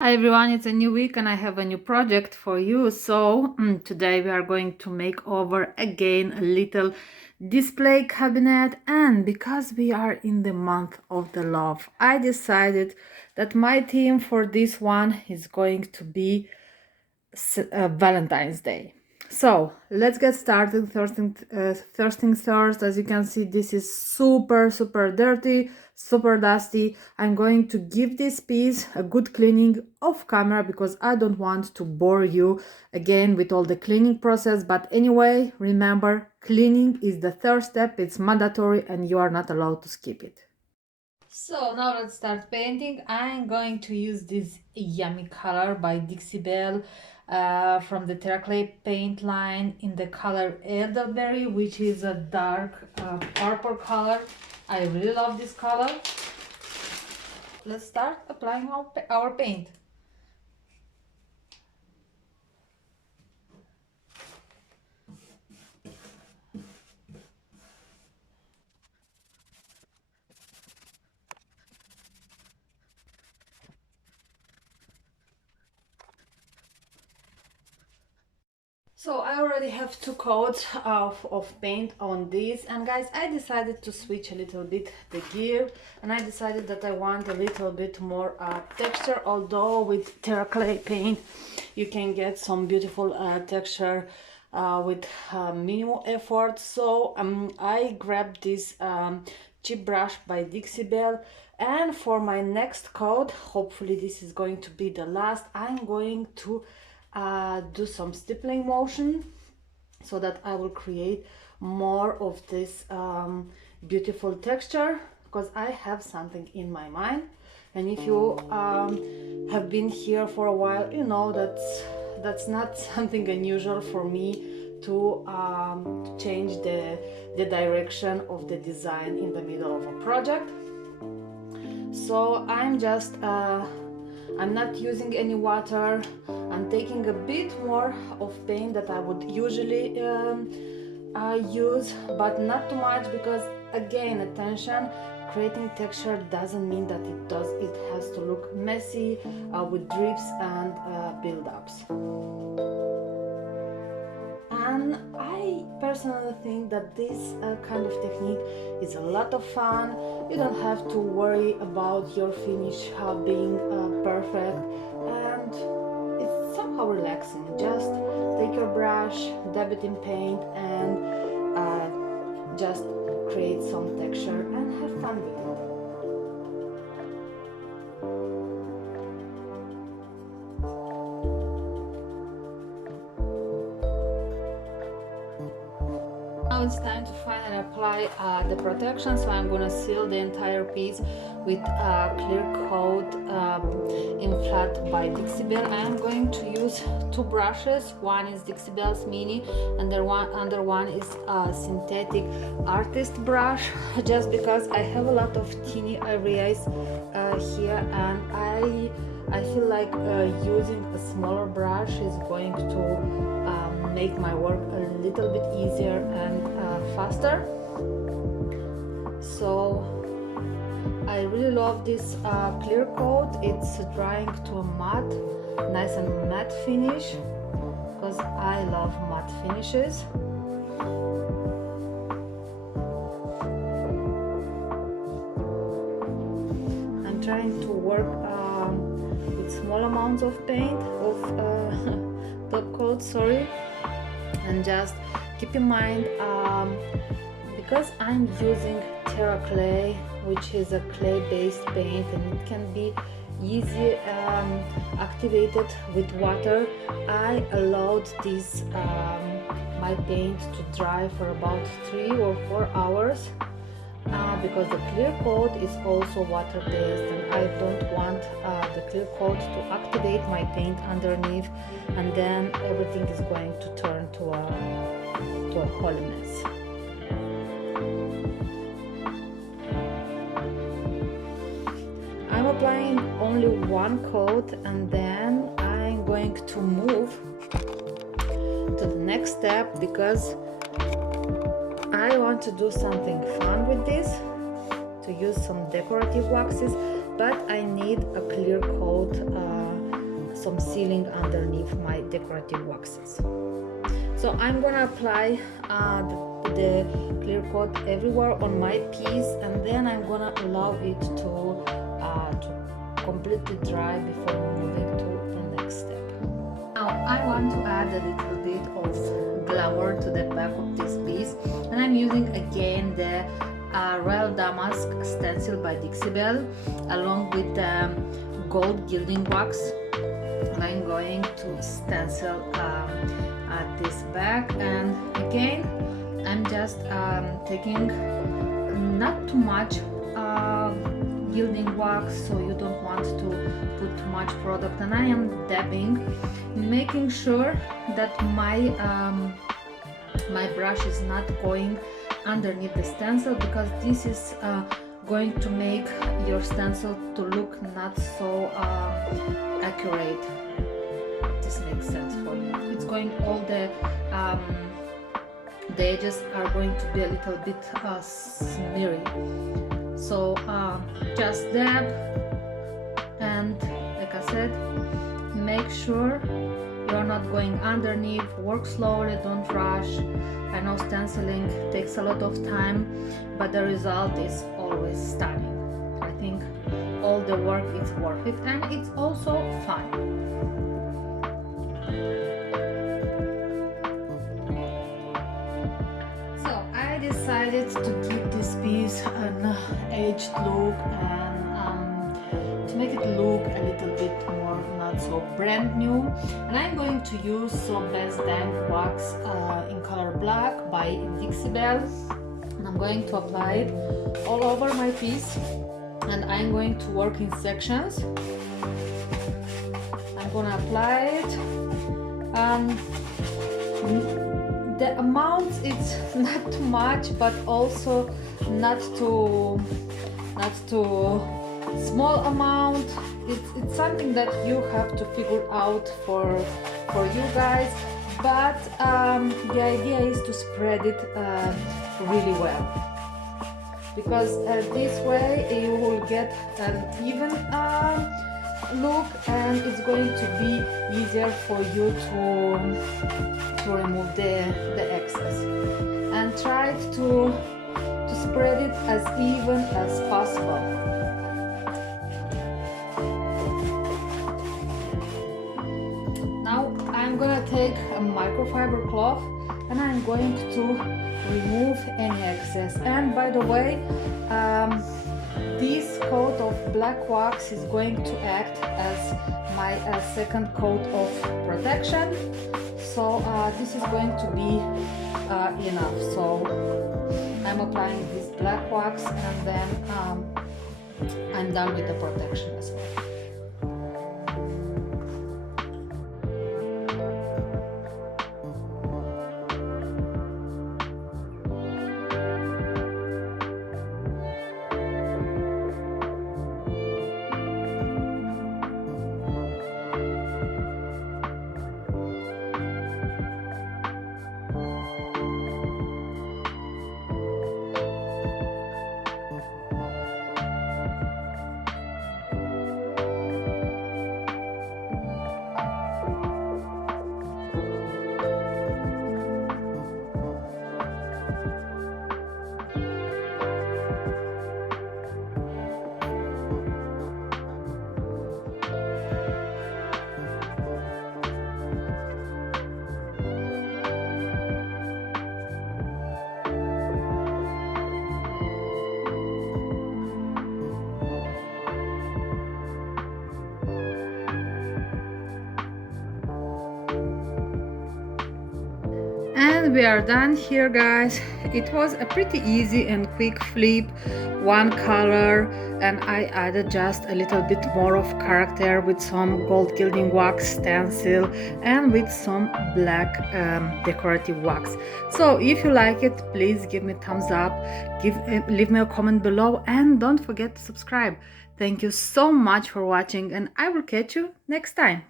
Hi everyone, it's a new week and I have a new project for you. So today we are going to make over again a little display cabinet, and because we are in the month of the love, I decided that my theme for this one is going to be Valentine's Day. So let's get started. First things first, as you can see, this is super dirty, super dusty. I'm going to give this piece a good cleaning off camera because I don't want to bore you again with all the cleaning process. But anyway, remember, cleaning is the third step. It's mandatory and you are not allowed to skip it. So now let's start painting. I'm going to use this yummy color by Dixie Belle from the Terraclay paint line in the color Elderberry, which is a dark purple color. I really love this color. Let's start applying our paint. So I already have two coats of paint on this, and guys, I decided to switch a little bit the gear, and I decided that I want a little bit more texture, although with Terraclay paint you can get some beautiful texture with minimal effort. So I grabbed this cheap brush by Dixie Belle, and for my next coat, hopefully this is going to be the last, I'm going to do some stippling motion so that I will create more of this beautiful texture, because I have something in my mind. And if you have been here for a while, you know that's not something unusual for me to change the direction of the design in the middle of a project. So I'm not using any water. I'm taking a bit more of paint that I would usually use, but not too much, because again, attention, creating texture doesn't mean that it has to look messy with drips and build-ups. And I personally think that this kind of technique is a lot of fun. You don't have to worry about your finish being perfect, and it's somehow relaxing. Just take your brush, dab it in paint, and just create some texture and have fun with it. Now it's time to finally apply the protection, so I'm gonna seal the entire piece with a clear coat in flat by Dixie Belle. I am going to use two brushes. One is Dixie Belle's mini, and the other one is a synthetic artist brush, just because I have a lot of teeny areas here, and I feel like using a smaller brush is going to make my work a little bit easier and faster. So I really love this clear coat. It's drying to a matte, nice and matte finish, because I love matte finishes. I'm trying to work with small amounts of paint of top coat, and just keep in mind, because I'm using Terraclay, which is a clay-based paint, and it can be easy activated with water, I allowed this my paint to dry for about 3 or 4 hours. Because the clear coat is also water-based, and I don't want the clear coat to activate my paint underneath, and then everything is going to turn to a holiness. I'm applying only one coat, and then I'm going to move to the next step, because I want to do something fun with this, to use some decorative waxes, but I need a clear coat some sealing underneath my decorative waxes. So I'm gonna apply the clear coat everywhere on my piece, and then I'm gonna allow it to completely dry before moving to the next step. Now I want to add a little bit of glamour to the back of this piece, and I'm using again the Royal Damasc Stencil by Dixie Belle along with the gold gilding wax, and I'm going to stencil this back. And again I'm just taking not too much gilding wax, so you don't want to put too much product, and I am dabbing, making sure that my my brush is not going underneath the stencil, because this is going to make your stencil to look not so accurate. This makes sense for you. It's going, all the edges are going to be a little bit smeary. So just dab, and like I said, make sure you're not going underneath. Work slowly, don't rush. I know stenciling takes a lot of time, but the result is always stunning. I think all the work is worth it, and it's also fun. So I decided to give this piece an aged look, and to make it look a little bit more not so brand new, and I'm going to use some best dang wax in color black by Dixie Belle, and I'm going to apply it all over my piece, and I'm going to work in sections. I'm gonna apply it. The amount, it's not too much, but also not too small amount. It's something that you have to figure out for you guys, but the idea is to spread it really well, because this way you will get an even look, and it's going to be easier for you to remove the excess, and try to spread it as even as possible. Now I'm gonna take a microfiber cloth, and I'm going to remove any excess. And by the way, this coat of black wax is going to act as my second coat of protection, so this is going to be enough. So I'm applying this black wax, and then I'm done with the protection as well. And we are done here, guys. It was a pretty easy and quick flip, one color, and I added just a little bit more of character with some gold gilding wax stencil and with some black decorative wax. So if you like it, please give me a thumbs up, leave me a comment below, and don't forget to subscribe. Thank you so much for watching, and I will catch you next time.